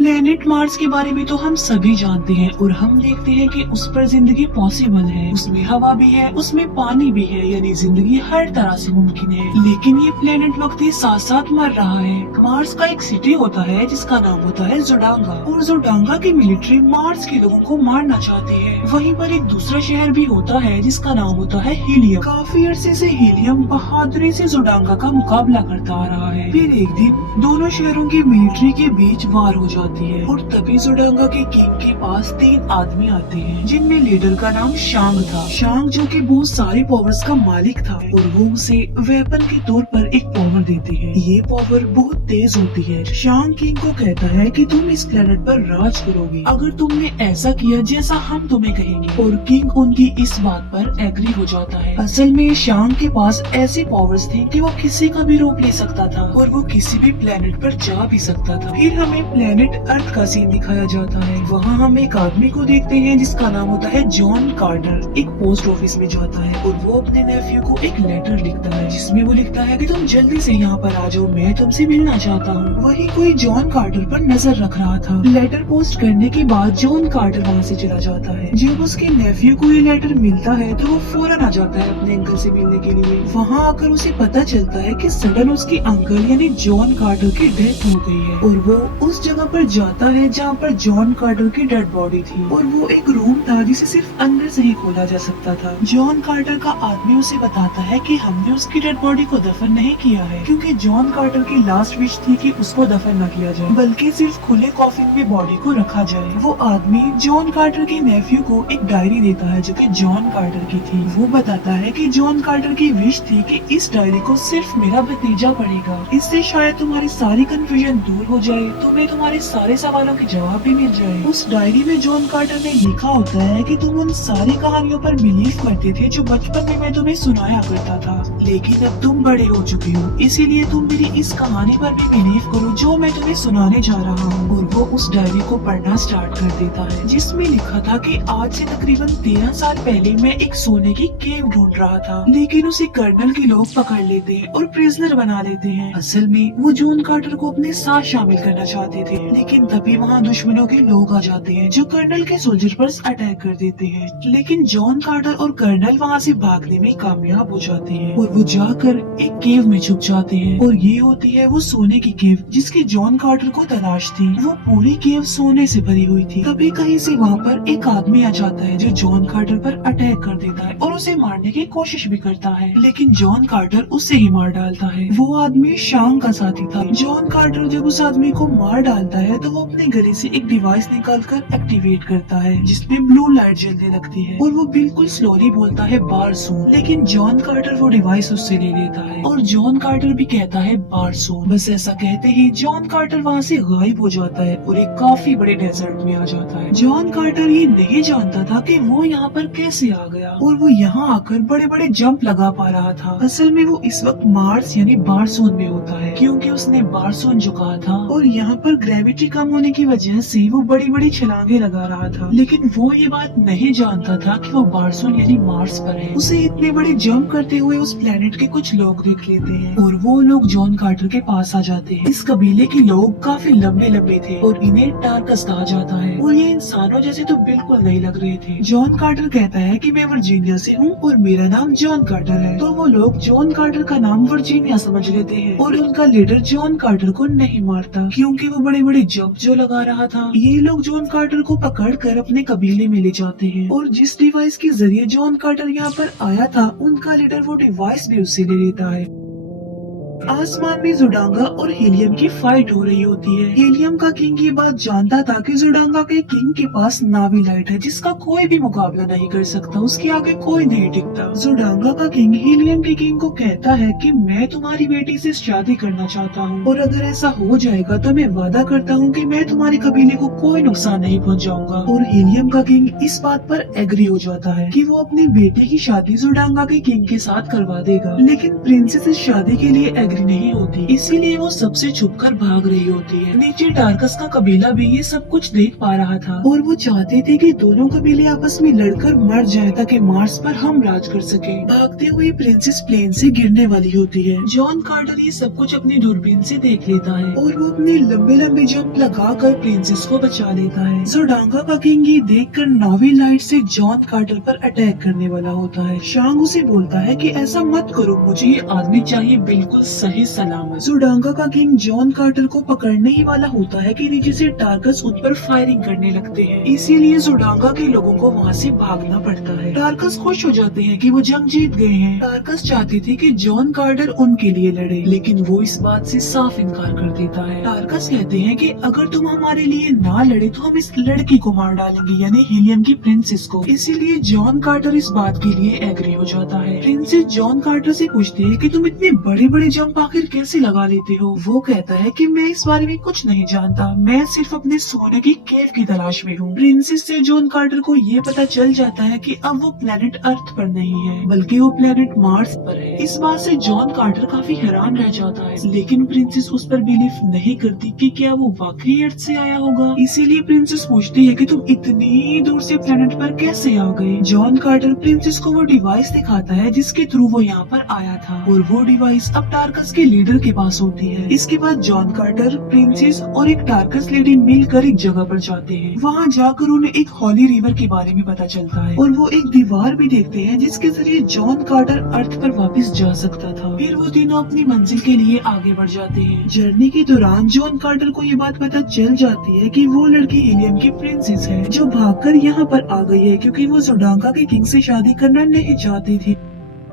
Planet Mars के बारे में तो हम सभी जानते हैं और हम देखते हैं कि उस पर जिंदगी पॉसिबल है। उसमें हवा भी है, उसमें पानी भी है, यानी जिंदगी हर तरह से मुमकिन है। लेकिन ये प्लेनेट वक्त के साथ साथ मर रहा है। मार्स का एक सिटी होता है जिसका नाम होता है जोडांगा, और जोडांगा की मिलिट्री मार्स के लोगों को मारना चाहती है। वहीं पर एक दूसरा शहर भी होता है जिसका नाम होता है हीलियम। काफी अरसे से हीलियम बहादुरी से जोडांगा का मुकाबला करता आ रहा है। फिर एक दिन दोनों शहरों की मिलिट्री के बीच वार हो जाती है और तभी जोडांगा के किंग के पास 3 आदमी आते हैं, जिनमें लीडर का नाम शांग था। शांग जो कि बहुत सारे पावर्स का मालिक था और वो उसे वेपन के तौर पर एक पावर देते हैं। ये पावर बहुत तेज होती है। शांग किंग को कहता है कि तुम इस प्लेनेट पर राज करोगे अगर तुमने ऐसा किया जैसा हम तुम्हें कहेंगे, और किंग उनकी इस बात पर एग्री हो जाता है। असल में शांग के पास ऐसी पावर्स थी कि वो किसी का भी रूप ले सकता था और वो किसी भी प्लेनेट पर जा भी सकता था। फिर हमें प्लेनेट अर्थ का सीन दिखाया जाता है। वहाँ हम एक आदमी को देखते हैं जिसका नाम होता है जॉन कार्टर। एक पोस्ट ऑफिस में जाता है और वो अपने नेफ्यू को एक लेटर लिखता है जिसमें वो लिखता है कि तुम जल्दी से यहाँ पर आ जाओ, मैं तुमसे मिलना चाहता हूँ। वही कोई जॉन कार्टर पर नजर रख रहा था। लेटर पोस्ट करने के बाद जॉन कार्टर वहाँ से चला जाता है। जब उसके नेफ्यू को ये लेटर मिलता है तो वो फौरन आ जाता है अपने अंकल से मिलने के लिए। वहाँ आकर उसे पता चलता है कि सडन उसके अंकल यानी जॉन कार्टर की डेथ हो गई है और वो उस जगह पर जाता है जहाँ पर जॉन कार्टर की डेड बॉडी थी, और वो एक रूम था जिसे सिर्फ अंदर से ही खोला जा सकता था। जॉन कार्टर का आदमी उसे बताता है कि हमने उसकी डेड बॉडी को दफन नहीं किया है, क्योंकि जॉन कार्टर की लास्ट विश थी कि उसको दफन न किया जाए बल्कि सिर्फ खुले कॉफिन में बॉडी को रखा जाए। वो आदमी जॉन कार्टर के नेफ्यू को एक डायरी देता है जो कि जॉन कार्टर की थी। वो बताता है कि जॉन कार्टर की विश थी कि इस डायरी को सिर्फ मेरा भतीजा पढ़ेगा, इससे शायद तुम्हारी सारी कंफ्यूजन दूर हो जाए, तुम्हें तुम्हारे सारे सवालों के जवाब भी मिल जाए। उस डायरी में जॉन कार्टर ने लिखा होता है कि तुम उन सारी कहानियों पर बिलीव करते थे जो बचपन में मैं तुम्हें सुनाया करता था, लेकिन अब तुम बड़े हो चुके हो, इसीलिए तुम मेरी इस कहानी पर भी बिलीव करो जो मैं तुम्हें सुनाने जा रहा हूँ। और वो उस डायरी को पढ़ना स्टार्ट कर देता है जिसमें लिखा था कि आज से तकरीबन 13 साल पहले मैं एक सोने की केव ढूंढ रहा था, लेकिन उसे कर्नल के लोग पकड़ लेते हैं और प्रिजनर बना लेते हैं। असल में वो जॉन कार्टर को अपने साथ शामिल करना चाहते थे, लेकिन तभी वहाँ दुश्मनों के लोग आ जाते हैं जो कर्नल के सोल्जर पर अटैक कर देते हैं। लेकिन जॉन कार्टर और कर्नल वहाँ से भागने में कामयाब हो जाते हैं और वो जाकर एक केव में छुप जाते हैं, और ये होती है वो सोने की केव जिसकी जॉन कार्टर को तलाश थी। वो पूरी केव सोने से भरी हुई थी। तभी कहीं से वहाँ पर एक आदमी आ जाता है जो जॉन कार्टर पर अटैक कर देता है और उसे मारने की कोशिश भी करता है, लेकिन जॉन कार्टर उसे ही मार डालता है। वो आदमी शांग का साथी था। जॉन कार्टर जब उस आदमी को मार डालता है तो वो अपने गले से एक डिवाइस निकालकर एक्टिवेट करता है जिसमें ब्लू लाइट जलने लगती है, और वो बिल्कुल स्लोली बोलता है बार सून, लेकिन जॉन कार्टर वो डिवाइस उससे ले लेता है और जॉन कार्टर भी कहता है बार सून। बस ऐसा कहते ही जॉन कार्टर वहाँ से गायब हो जाता है और एक काफी बड़े डेजर्ट में आ जाता है। जॉन कार्टर ये नहीं जानता था कि वो यहाँ पर कैसे आ गया और वो यहाँ आकर बड़े बड़े जंप लगा पा रहा था। असल में वो इस वक्त मार्स यानी बारसोन में होता है, क्योंकि उसने बारसोन झुका था और यहाँ पर ग्रेविटी कम होने की वजह से वो बड़ी बड़ी छलांगे लगा रहा था। लेकिन वो ये बात नहीं जानता था कि वो बारसोन यानी मार्स पर है। उसे इतने बड़े जंप करते हुए उस प्लेनेट के कुछ लोग देख लेते हैं और वो लोग जॉन कार्टर के पास आ जाते हैं। इस कबीले के लोग काफी लंबे लंबे थे और इन्हें टार्कस कहा जाता है, और ये इंसानों जैसे तो बिल्कुल नहीं लग रहे थे। जॉन कार्टर कहता है कि मैं वर्जीनिया से हूँ और मेरा नाम जॉन कार्टर है, तो वो लोग जॉन कार्टर का नाम वर्जीनिया समझ लेते हैं और उनका लीडर जॉन कार्टर को नहीं मारता क्योंकि वो बड़े बड़े जंप जो लगा रहा था। ये लोग जॉन कार्टर को पकड़ कर अपने कबीले में ले जाते हैं, और जिस डिवाइस के जरिए जॉन कार्टर यहाँ पर आया था उनका लीडर वो डिवाइस भी उससे ले लेता है। आसमान में जोडांगा और हीलियम की फाइट हो रही होती है। हीलियम का किंग ये बात जानता था कि जोडांगा के किंग के पास नावी लाइट है जिसका कोई भी मुकाबला नहीं कर सकता, उसके आगे कोई नहीं टिकता। जोडांगा का किंग हीलियम के किंग को कहता है कि मैं तुम्हारी बेटी से शादी करना चाहता हूँ, और अगर ऐसा हो जाएगा तो मैं वादा करता हूँ कि मैं तुम्हारे कबीले को कोई नुकसान नहीं पहुँचाऊंगा। और हीलियम का किंग इस बात पर एग्री हो जाता है कि वो अपनी बेटी की शादी जोडांगा के किंग के साथ करवा देगा। लेकिन प्रिंसेस इस शादी के लिए एग्री गलती नहीं होती, इसीलिए वो सबसे छुपकर भाग रही होती है। नीचे टार्कस का कबीला भी ये सब कुछ देख पा रहा था और वो चाहते थे कि दोनों कबीले आपस में लड़कर मर जाए ताकि मार्स पर हम राज कर सके। भागते हुए प्रिंसेस प्लेन से गिरने वाली होती है। जॉन कार्टर ये सब कुछ अपनी दूरबीन से देख लेता है और वो अपने लंबे लंबे जंप लगाकर प्रिंसेस को बचा लेता है। जोडांगा का किंग ये देखकर नावी लाइट से जॉन कार्टर पर अटैक करने वाला होता है। शांग उसे बोलता है कि ऐसा मत करो, मुझे ये आदमी चाहिए बिल्कुल सही सलामत। जोडांगा का किंग जॉन कार्टर को पकड़ने ही वाला होता है कि नीचे से टार्कस उन पर फायरिंग करने लगते हैं, इसीलिए जोडांगा के लोगों को वहाँ से भागना पड़ता है। टार्कस खुश हो जाते हैं कि वो जंग जीत गए हैं। टार्कस चाहते थे कि जॉन कार्टर उनके लिए लड़े, लेकिन वो इस बात से साफ इनकार कर देता है। टार्कस कहते हैं कि अगर तुम हमारे लिए ना लड़े तो हम इस लड़की को मार डालेंगे, यानी हीलियम की प्रिंसेस को। इसीलिए जॉन कार्टर इस बात के लिए एग्री हो जाता है। प्रिंसेस जॉन कार्टर से पूछती है कि तुम इतने बड़े बड़े जंप आखिर कैसे लगा लेते हो। वो कहता है कि मैं इस बारे में कुछ नहीं जानता, मैं सिर्फ अपने सोने की केव की तलाश में हूँ। प्रिंसेस से जॉन कार्टर को ये पता चल जाता है कि अब वो प्लेनेट अर्थ पर नहीं है, बल्कि वो प्लेनेट मार्स पर है। इस बात से जॉन कार्टर काफी हैरान रह जाता है, लेकिन प्रिंसेस उस पर बिलीव नहीं करती कि क्या वो वाकई अर्थ से आया होगा। इसीलिए प्रिंसेस पूछती है कि तुम इतनी दूर से प्लेनेट पर कैसे आ गए। जॉन कार्टर प्रिंसेस को वो डिवाइस दिखाता है जिसके थ्रू वो यहाँ पर आया था, और वो डिवाइस अब टार्कस के लीडर के पास होती है। इसके बाद जॉन कार्टर, प्रिंसेस और एक टार्कस लेडी मिलकर एक जगह पर जाते हैं। वहाँ जाकर उन्हें एक हॉली रिवर के बारे में पता चलता है और वो एक दीवार भी देखते हैं जिसके जरिए जॉन कार्टर अर्थ पर वापस जा सकता था। फिर वो तीनों अपनी मंजिल के लिए आगे बढ़ जाते हैं। जर्नी के दौरान जॉन कार्टर को ये बात पता चल जाती है कि वो लड़की हीलियम की प्रिंसेस है जो भागकर यहाँ पर आ गई है क्योंकि वो जोडांगा के किंग से शादी करना नहीं चाहती थी।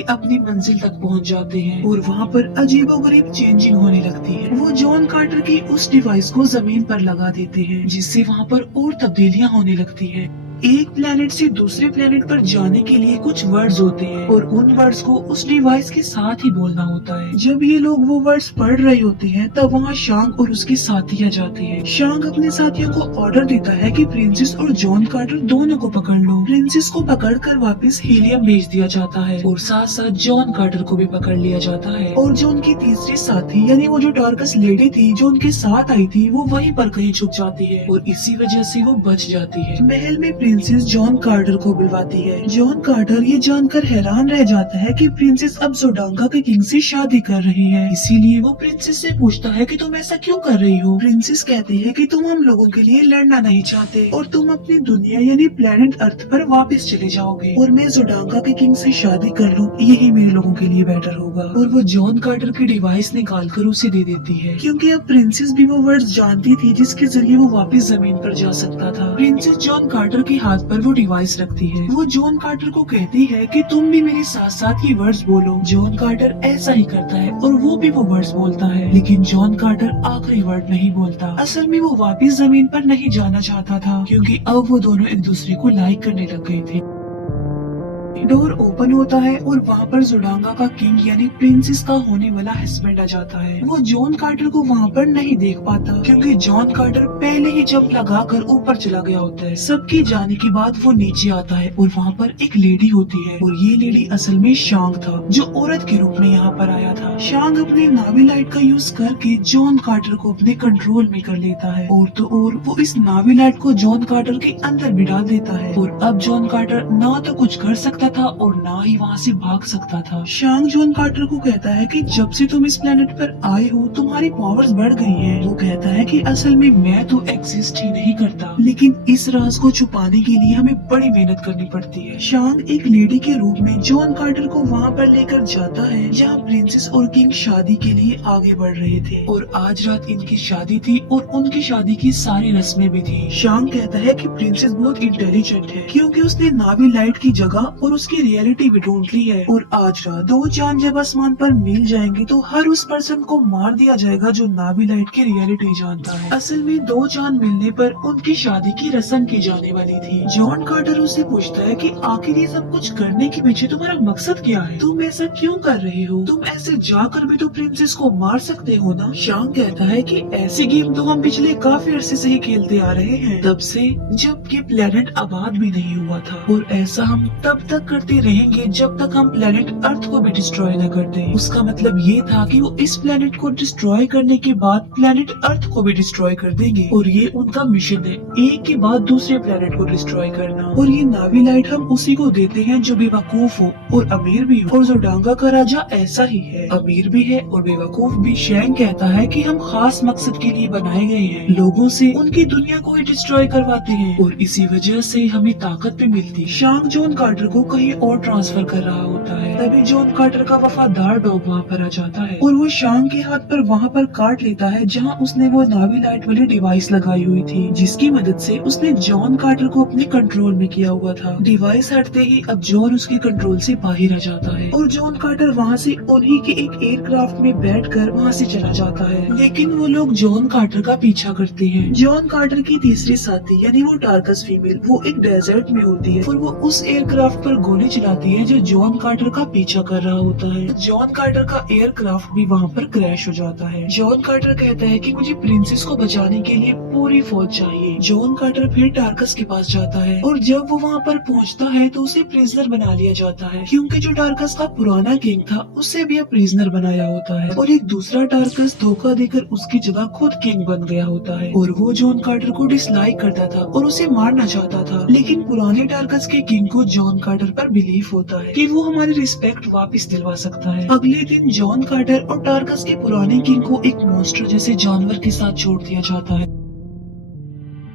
अपनी मंजिल तक पहुंच जाते हैं और वहाँ पर अजीबोगरीब चेंजिंग होने लगती है। वो जॉन कार्टर की उस डिवाइस को जमीन पर लगा देते हैं जिससे वहाँ पर और तब्दीलियां होने लगती हैं। एक प्लेनेट से दूसरे प्लेनेट पर जाने के लिए कुछ वर्ड्स होते हैं और उन वर्ड्स को उस डिवाइस के साथ ही बोलना होता है। जब ये लोग वो वर्ड्स पढ़ रहे होते हैं तब वहाँ शांग और उसके साथी आ जाते हैं। शांग अपने साथियों को ऑर्डर देता है कि प्रिंसेस और जॉन कार्टर दोनों को पकड़ लो। प्रिंसेस को पकड़कर वापस हीलियम भेज दिया जाता है और साथ साथ जॉन कार्टर को भी पकड़ लिया जाता है। और जो उनकी तीसरी साथी यानी वो जो टार्कस लेडी थी जो उनके साथ आई थी, वो वहीं पर कहीं छुप जाती है और इसी वजह से वो बच जाती है। महल में प्रिंसेस जॉन कार्टर को बुलवाती है। जॉन कार्टर ये जानकर हैरान रह जाता है कि प्रिंसेस अब जोडांगा के किंग से शादी कर रही है, इसीलिए वो प्रिंसेस से पूछता है कि तुम ऐसा क्यों कर रही हो। प्रिंसेस कहती है कि तुम हम लोगों के लिए लड़ना नहीं चाहते और तुम अपनी दुनिया यानी प्लेनेट अर्थ पर वापस चले जाओगे और मैं जोडांगा के किंग से शादी कर लूं, यही मेरे लोगों के लिए बेटर होगा। और वो जॉन कार्टर की डिवाइस निकाल कर उसे दे देती है क्योंकि अब प्रिंसेस भी वो वर्ड्स जानती थी जिसके जरिए वो वापस जमीन पर जा सकता था। प्रिंसेस जॉन कार्टर के हाथ पर वो डिवाइस रखती है। वो जॉन कार्टर को कहती है कि तुम भी मेरे साथ साथ ये वर्ड्स बोलो। जॉन कार्टर ऐसा ही करता है और वो भी वो वर्ड्स बोलता है, लेकिन जॉन कार्टर आखिरी वर्ड नहीं बोलता। असल में वो वापस जमीन पर नहीं जाना चाहता था क्योंकि अब वो दोनों एक दूसरे को लाइक करने लग गए थे। डोर ओपन होता है और वहाँ पर जोडांगा का किंग यानी प्रिंसेस का होने वाला हस्बैंड आ जाता है। वो जॉन कार्टर को वहाँ पर नहीं देख पाता क्योंकि जॉन कार्टर पहले ही जंप लगाकर ऊपर चला गया होता है। सबके जाने के बाद वो नीचे आता है और वहाँ पर एक लेडी होती है और ये लेडी असल में शांग था जो औरत के रूप में यहाँ पर आया था। शांग अपने नावी लाइट का यूज करके जॉन कार्टर को अपने कंट्रोल में कर लेता है और तो और वो इस नावी लाइट को जॉन कार्टर के अंदर भी डाल देता है और अब जॉन कार्टर ना तो कुछ कर सकता था और ना ही वहाँ से भाग सकता था। शांग जॉन कार्टर को कहता है कि जब से तुम इस प्लेनेट पर आए हो तुम्हारी पावर्स बढ़ गई हैं। वो कहता है कि असल में मैं तो एग्जिस्ट ही नहीं करता, लेकिन इस राज को छुपाने के लिए हमें बड़ी मेहनत करनी पड़ती है। शांग एक लेडी के रूप में जॉन कार्टर को वहाँ पर लेकर जाता है जहाँ प्रिंसेस और किंग शादी के लिए आगे बढ़ रहे थे और आज रात इनकी शादी थी और उनकी शादी की सारी रस्में भी थी। शांग कहता है कि प्रिंसेस बहुत इंटेलिजेंट है क्योंकि उसने नावी लाइट की जगह और उसकी रियलिटी भी ढूंढ ली है और आज रात दो चांद जब आसमान पर मिल जाएंगे तो हर उस पर्सन को मार दिया जाएगा जो नावी लाइट की रियलिटी जानता है। असल में दो चांद मिलने पर उनकी शादी की रस्म की जाने वाली थी। जॉन कार्टर उससे पूछता है कि आखिर ये सब कुछ करने के पीछे तुम्हारा मकसद क्या है, तुम ऐसा क्यों कर रहे हो, तुम ऐसे जाकर भी तो प्रिंसेस को मार सकते हो ना। शांग कहता है कि ऐसी गेम तो हम पिछले काफी अरसे से ही खेलते आ रहे हैं, तब से जब ये प्लेनेट आबाद भी नहीं हुआ था और ऐसा हम तब तक करते रहेंगे जब तक हम प्लेनेट अर्थ को भी डिस्ट्रॉय न कर दें। उसका मतलब ये था कि वो इस प्लेनेट को डिस्ट्रॉय करने के बाद प्लेनेट अर्थ को भी डिस्ट्रॉय कर देंगे और ये उनका मिशन है, एक के बाद दूसरे प्लेनेट को डिस्ट्रॉय करना। और ये नावी लाइट हम उसी को देते हैं जो बेवकूफ हो और अमीर भी हो। और जोडांगा का राजा ऐसा ही है, अमीर भी है और बेवकूफ भी। शैंग कहता है कि हम खास मकसद के लिए बनाए गए हैं, लोगों से उनकी दुनिया को ही डिस्ट्रॉय करवाते हैं और इसी वजह से हमें ताकत भी मिलती। शांग जॉन कार्टर को कहीं और ट्रांसफर कर रहा होता है, तभी जॉन कार्टर का वफादार डॉग वहाँ पर आ जाता है और वो शांग के हाथ पर वहाँ पर काट लेता है जहाँ उसने वो नावी लाइट वाली डिवाइस लगाई हुई थी, जिसकी मदद से उसने जॉन कार्टर को अपने कंट्रोल में किया हुआ था। डिवाइस हटते ही अब जॉन उसके कंट्रोल से बाहर आ जाता है और जॉन कार्टर वहाँ से उन्हीं के एक एयरक्राफ्ट में बैठकर वहाँ से चला जाता है। लेकिन वो लोग जॉन कार्टर का पीछा करते हैं। जॉन कार्टर की तीसरी साथी यानी वो टार्कस फीमेल, वो एक डेजर्ट में होती है और वो उस एयरक्राफ्ट पर गोली चलाती है जो जॉन कार्टर का पीछा कर रहा होता है। जॉन कार्टर का एयरक्राफ्ट भी वहाँ पर क्रैश हो जाता है। जॉन कार्टर कहता है कि मुझे प्रिंसेस को बचाने के लिए पूरी फौज चाहिए। जॉन कार्टर फिर टार्कस के पास जाता है और जब वो वहाँ पर पहुँचता है तो उसे प्रिजनर बना लिया जाता है, क्योंकि जो टार्कस का पुराना किंग था उसे भी अब प्रिजनर बनाया होता है और एक दूसरा टार्कस धोखा देकर उसकी जगह खुद किंग बन गया होता है। और वो जॉन कार्टर को डिसलाइक करता था और उसे मारना चाहता था, लेकिन पुराने टार्कस के किंग को जॉन कार्टर पर बिलीफ होता है कि वो हमारी रिस्पेक्ट वापस दिलवा सकता है। अगले दिन जॉन कार्टर और टार्कस के पुराने किंग को एक मॉन्स्टर जैसे जानवर के साथ छोड़ दिया जाता है,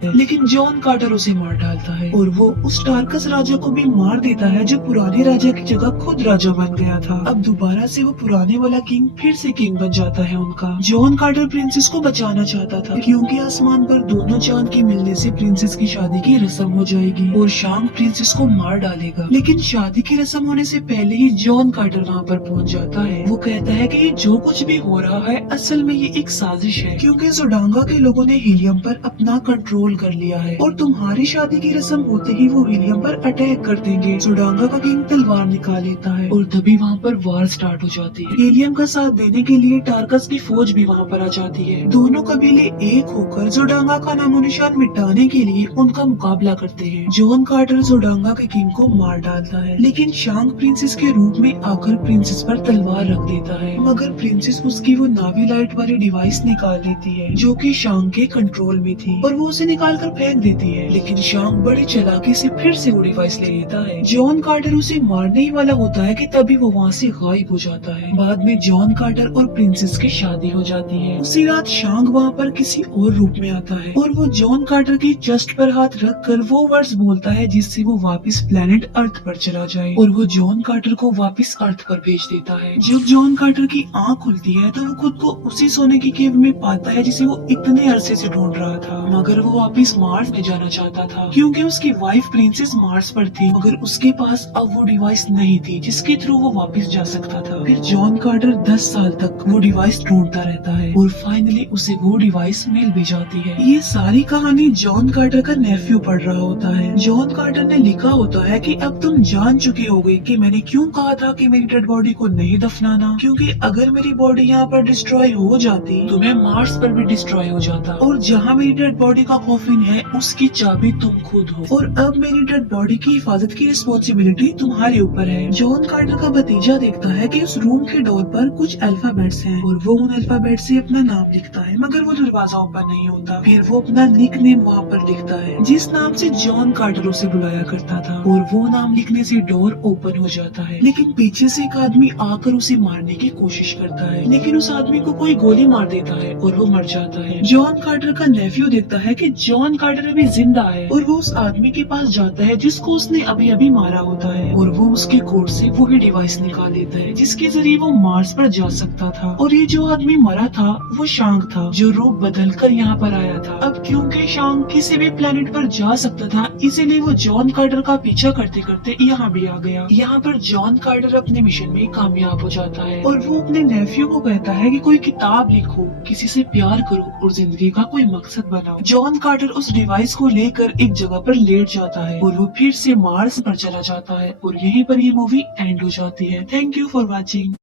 लेकिन जॉन कार्टर उसे मार डालता है और वो उस टार्कस राजा को भी मार देता है जो पुराने राजा की जगह खुद राजा बन गया था। अब दोबारा से वो पुराने वाला किंग फिर से किंग बन जाता है उनका। जॉन कार्टर प्रिंसेस को बचाना चाहता था क्योंकि आसमान पर दोनों चांद के मिलने से प्रिंसेस की शादी की रस्म हो जाएगी और शांग प्रिंसेस को मार डालेगा। लेकिन शादी की रस्म होने से पहले ही जॉन कार्टर वहाँ पर पहुँच जाता है। वो कहता है कि ये जो कुछ भी हो रहा है असल में ये एक साजिश है, क्योंकि जोडांगा के लोगों ने हीलियम पर अपना कंट्रोल कर लिया है और तुम्हारी शादी की रस्म होते ही वो हीलियम पर अटैक कर देंगे। जोडांगा का किंग तलवार निकाल लेता है और तभी वहाँ पर वार स्टार्ट हो जाती है। हीलियम का साथ देने के लिए टार्कस की फौज भी वहाँ पर आ जाती है। दोनों कबीले एक होकर जोडांगा का नामो निशान मिटाने के लिए उनका मुकाबला करते हैं। जॉन कार्टर जोडांगा के किंग को मार डालता है, लेकिन शांग प्रिंसेस के रूप में आकर प्रिंसेस पर तलवार रख देता है, मगर प्रिंसेस उसकी वो नावी लाइट वाली डिवाइस निकाल लेती है जो कि शांग के कंट्रोल में थी और वो उसे निकाल कर फेंक देती है। लेकिन शांग बड़ी चालाकी से फिर से वो डिवाइस ले लेता है। जॉन कार्टर उसे मारने ही वाला होता है कि तभी वो वहाँ से गायब हो जाता है। बाद में जॉन कार्टर और प्रिंसेस की शादी हो जाती है। उसी रात शांग वहाँ पर किसी और रूप में आता है और वो जॉन कार्टर की चेस्ट पर हाथ रख कर वो वर्ड्स बोलता है जिससे वो वापस प्लेनेट अर्थ पर चला जाए और वो जॉन कार्टर को वापस अर्थ पर भेज देता है। जब जॉन कार्टर की आँख खुलती है तो वो खुद को उसी सोने की केव में पाता है जिसे वो इतने अरसे से ढूंढ रहा था, मगर वो वापस मार्स में जाना चाहता था क्योंकि उसकी वाइफ प्रिंसेस मार्स पर थी, मगर उसके पास अब वो डिवाइस नहीं थी जिसके थ्रू वो वापस जा सकता था। फिर जॉन कार्टर 10 साल तक वो डिवाइस ढूंढता रहता है और फाइनली उसे वो डिवाइस मिल भी जाती है। ये सारी कहानी जॉन कार्टर का नेफ्यू पढ़ रहा होता है। जॉन कार्टर ने लिखा होता है कि अब तुम जान चुके होगे कि मैंने क्यों कहा था कि मेरी डेड बॉडी को नहीं दफनाना, क्योंकि अगर मेरी बॉडी यहाँ पर डिस्ट्रॉय हो जाती तो मैं मार्स पर भी डिस्ट्रॉय हो जाता और जहाँ मेरी डेड बॉडी का कॉफिन है उसकी चाबी तुम खुद हो और अब मेरी डेड बॉडी की हिफाजत की रिस्पॉन्सिबिलिटी तुम्हारे ऊपर है। जॉन कार्टर का भतीजा देखता है कि उस रूम के डोर पर कुछ अल्फाबेट्स हैं और वो उन अल्फाबेट से अपना नाम लिखता है, मगर वो दरवाजा ओपन नहीं होता। फिर वो अपना निक नेम वहाँ पर लिखता है जिस नाम से जॉन कार्टर उसे बुलाया करता था और वो नाम लिखने से डोर ओपन हो जाता है। लेकिन पीछे से एक आदमी आकर उसे मारने की कोशिश करता है, लेकिन उस आदमी को कोई गोली मार देता है और वो मर जाता है। जॉन कार्टर का नेफ्यू देखता है कि जॉन कार्टर अभी जिंदा है और वो उस आदमी के पास जाता है जिसको उसने अभी अभी मारा होता है और वो उसके कोट से वो ही डिवाइस निकाल लेता है जिसके जरिए वो मार्स पर जा सकता था। और ये जो आदमी मरा था वो शांग था जो रूप बदल कर यहाँ पर आया था। अब क्योंकि शांग किसी भी प्लेनेट पर जा सकता था इसीलिए वो जॉन कार्टर का पीछा करते करते यहाँ भी आ गया। यहाँ पर जॉन कार्टर अपने मिशन में कामयाब हो जाता है और वो अपने नेफ्यू को कहता है कि कोई किताब लिखो, किसी से प्यार करो और जिंदगी का कोई मकसद बनाओ। जॉन कार्टर उस डिवाइस को लेकर एक जगह पर लेट जाता है और वो फिर से मार्स पर चला जाता है और यहीं पर ये मूवी एंड हो जाती है। Thank you for watching.